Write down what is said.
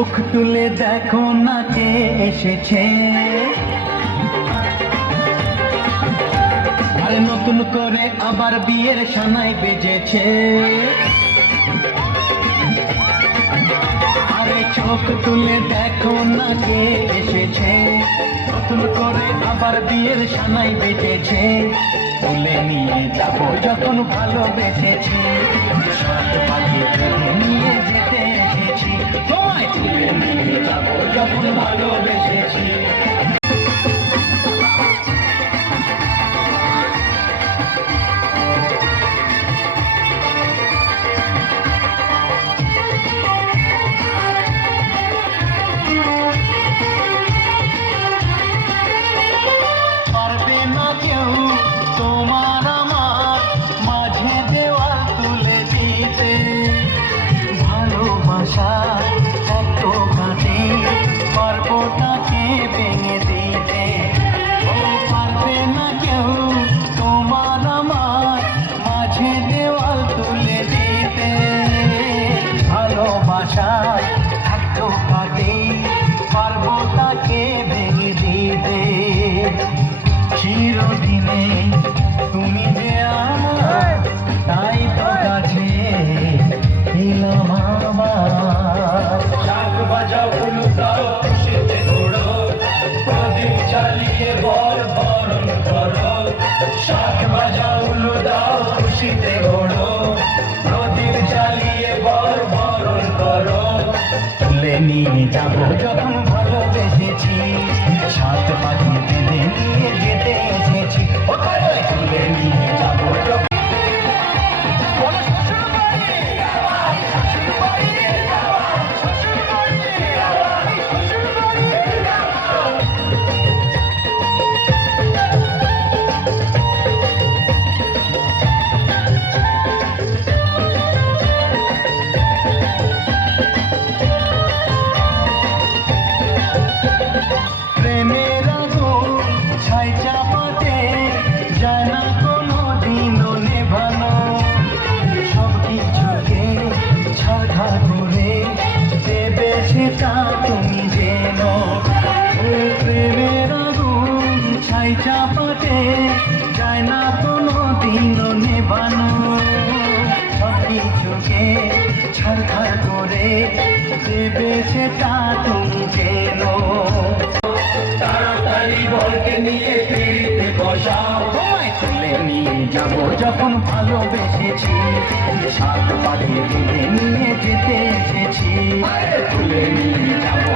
চোখ তুলে দেখো না কে এসেছে, আর নতুন করে আবার বিয়ের সানাই বেজেছে। আরে চোখ তুলে দেখো না কে এসেছে, নতুন করে আবার বিয়ের সানাই বেজেছে। তুলে নিয়ে যাবো যখন ভালোবেসেছি, সাত পাখি তুলে নিয়ে যেতে এসেছি। তোমায় তুলে নিয়ে যাবো যখন ভালোবেসেছি। পারবে না কেউ তোমার আমার মাঝে দেওয়াল তুলে দিতে, ভালোবাসা এত কাটে পারবো তাকে ভেঙে দিতে। ও পারবে না কেউ তোমার আমার মাঝে দেওয়াল তুলে দিতে, ভালোবাসা এত কাটে পারবো তাকে ভেঙে দিতে। চিরদিনে তুমি যে আমার, তাই তো কাছে এলাম আবার। শাক বাজাও উলুদাও খুশিতে ঘোড়ো, প্রদীপ জ্বালিয়ে বর বরণ করো। শাক বাজাও উলুদাও খুশিতে ঘোড়ো, প্রদীপ জ্বালিয়ে বর বরণ করো। তুলে নিয়ে যাবো যখন ভালোবেসেছি, সাত পাখি বেঁধে নিয়ে যেতে এসেছি। তুলে নিয়ে যাবো যখন প্রেমের আগুন ছাই চাপাতে যায় না কোনো দিনও নেভানো। সব কিছুকে ছাড়খাড় করে দেবে সেটা তুমি যেন। প্রেমের আগুন ছাই চাপাতে যায় না কোনো দিনও নেভানো। সব কিছুকে ছাড়খাড় করে দেবে সেটা তুমি যেন। তাড়াতাড়ি বরকে নিয়ে ফিরিতে বসাও, তোমায় তুলে নিয়ে যাবো যখন ভালোবেসেছি, সাত পাখি তুলে নিয়ে যেতে এসেছি। তুলে নিয়ে যাবো